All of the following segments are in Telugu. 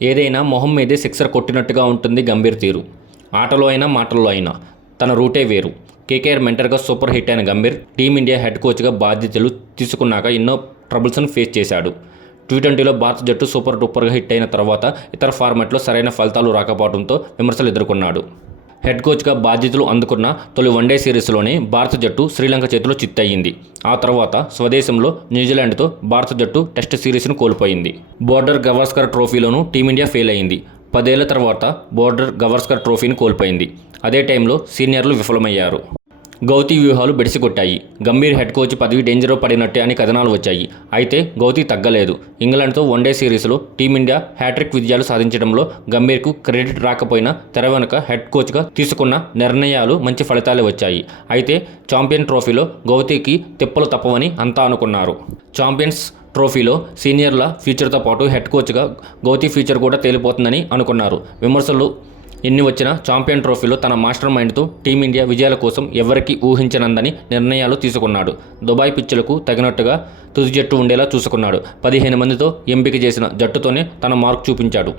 ఏదైనా మొహం మీదే సిక్సర్ కొట్టినట్టుగా ఉంటుంది గంభీర్ తీరు. ఆటలో అయినా మాటల్లో అయినా తన రూటే వేరు. కేకేఆర్ మెంటర్గా సూపర్ హిట్ అయిన గంభీర్ టీమిండియా హెడ్ కోచ్గా బాధ్యతలు తీసుకున్నాక ఎన్నో ట్రబుల్స్ను ఫేస్ చేశాడు. టీ20లో భారత జట్టు సూపర్ డూపర్గా హిట్ అయిన తర్వాత ఇతర ఫార్మాట్లో సరైన ఫలితాలు రాకపోవడంతో విమర్శలు ఎదుర్కొన్నాడు. హెడ్ కోచ్గా బాధ్యతలు అందుకున్న తొలి వన్డే సిరీస్లోనే భారత జట్టు శ్రీలంక చేతిలో చిత్తయింది. ఆ తర్వాత స్వదేశంలో న్యూజిలాండ్తో భారత జట్టు టెస్ట్ సిరీస్ను కోల్పోయింది. బోర్డర్ గవాస్కర్ ట్రోఫీలోనూ టీమిండియా ఫెయిల్ అయింది. 10 ఏళ్ల తర్వాత బోర్డర్ గవాస్కర్ ట్రోఫీని కోల్పోయింది. అదే టైంలో సీనియర్లు విఫలమయ్యారు. గౌతీ వ్యూహాలు బెడిసికొట్టాయి. గంభీర్ హెడ్ కోచ్ పదవి డేంజర్లో పడినట్టే అని కథనాలు వచ్చాయి. అయితే గౌతీ తగ్గలేదు. ఇంగ్లాండ్తో వన్డే సిరీస్లో టీమిండియా హ్యాట్రిక్ విజయాలు సాధించడంలో గంభీర్కు క్రెడిట్ రాకపోయినా తెర వెనుక హెడ్ కోచ్గా తీసుకున్న నిర్ణయాలు మంచి ఫలితాలే వచ్చాయి. అయితే ఛాంపియన్ ట్రోఫీలో గౌతీకి తిప్పలు తప్పవని అంతా అనుకున్నారు. ఛాంపియన్స్ ట్రోఫీలో సీనియర్ల ఫ్యూచర్తో పాటు హెడ్ కోచ్గా గౌతీ ఫ్యూచర్ కూడా తేలిపోతుందని అనుకున్నారు. విమర్శలు ఎన్ని వచ్చినా ఛాంపియన్ ట్రోఫీలో తన మాస్టర్ మైండ్తో టీమిండియా విజయాల కోసం ఎవరికీ ఊహించనందని నిర్ణయాలు తీసుకున్నాడు. దుబాయ్ పిచ్చులకు తగినట్టుగా తుది జట్టు ఉండేలా చూసుకున్నాడు. 15 మందితో ఎంపిక చేసిన జట్టుతోనే తన మార్క్ చూపించాడు.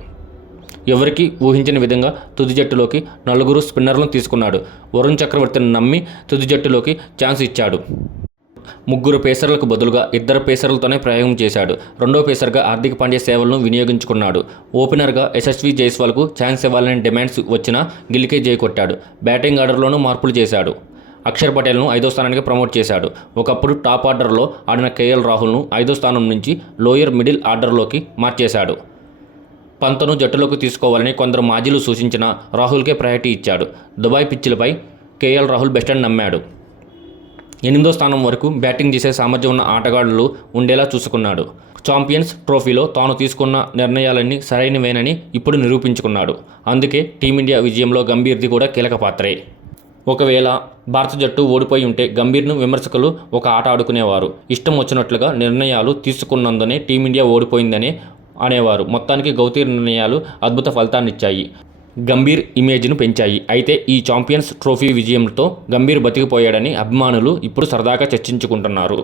ఎవరికీ ఊహించని విధంగా తుది జట్టులోకి 4 స్పిన్నర్లను తీసుకున్నాడు. వరుణ్ చక్రవర్తిని నమ్మి తుది జట్టులోకి ఛాన్స్ ఇచ్చాడు. 3 పేసర్లకు బదులుగా 2 పేసర్లతోనే ప్రయోగం చేశాడు. రెండో పేసర్గా హార్దిక్ పాండ్యా సేవలను వినియోగించుకున్నాడు. ఓపెనర్గా యశస్వి జైస్వాల్కు ఛాన్స్ ఇవ్వాలని డిమాండ్స్ వచ్చినా గిల్కే జై కొట్టాడు. బ్యాటింగ్ ఆర్డర్లోనూ మార్పులు చేశాడు. అక్షర్ పటేల్ను 5వ స్థానానికి ప్రమోట్ చేశాడు. ఒకప్పుడు టాప్ ఆర్డర్లో ఆడిన కేఎల్ రాహుల్ను 5వ స్థానం నుంచి లోయర్ మిడిల్ ఆర్డర్లోకి మార్చేశాడు. పంతను జట్టులోకి తీసుకోవాలని కొందరు మాజీలు సూచించినా రాహుల్కే ప్రయారిటీ ఇచ్చాడు. దుబాయ్ పిచ్చులపై కేఎల్ రాహుల్ బెస్ట్ అని నమ్మాడు. 8వ స్థానం వరకు బ్యాటింగ్ చేసే సామర్థ్యం ఉన్న ఆటగాళ్లు ఉండేలా చూసుకున్నాడు. ఛాంపియన్స్ ట్రోఫీలో తాను తీసుకున్న నిర్ణయాలన్నీ సరైనవేనని ఇప్పుడు నిరూపించుకున్నాడు. అందుకే టీమిండియా విజయంలో గంభీర్ది కూడా కీలక పాత్రే. ఒకవేళ భారత జట్టు ఓడిపోయి ఉంటే గంభీర్ను విమర్శకులు ఒక ఆట ఆడుకునేవారు. ఇష్టం వచ్చినట్లుగా నిర్ణయాలు తీసుకున్నందునే టీమిండియా ఓడిపోయిందనే అనేవారు. మొత్తానికి గౌతీ నిర్ణయాలు అద్భుత ఫలితాన్నిచ్చాయి. గంభీర్ ఇమేజ్ను పెంచాయి. అయితే ఈ ఛాంపియన్స్ ట్రోఫీ విజయంతో గంభీర్ బతికిపోయాడని అభిమానులు ఇప్పుడు సరదాగా చర్చించుకుంటున్నారు.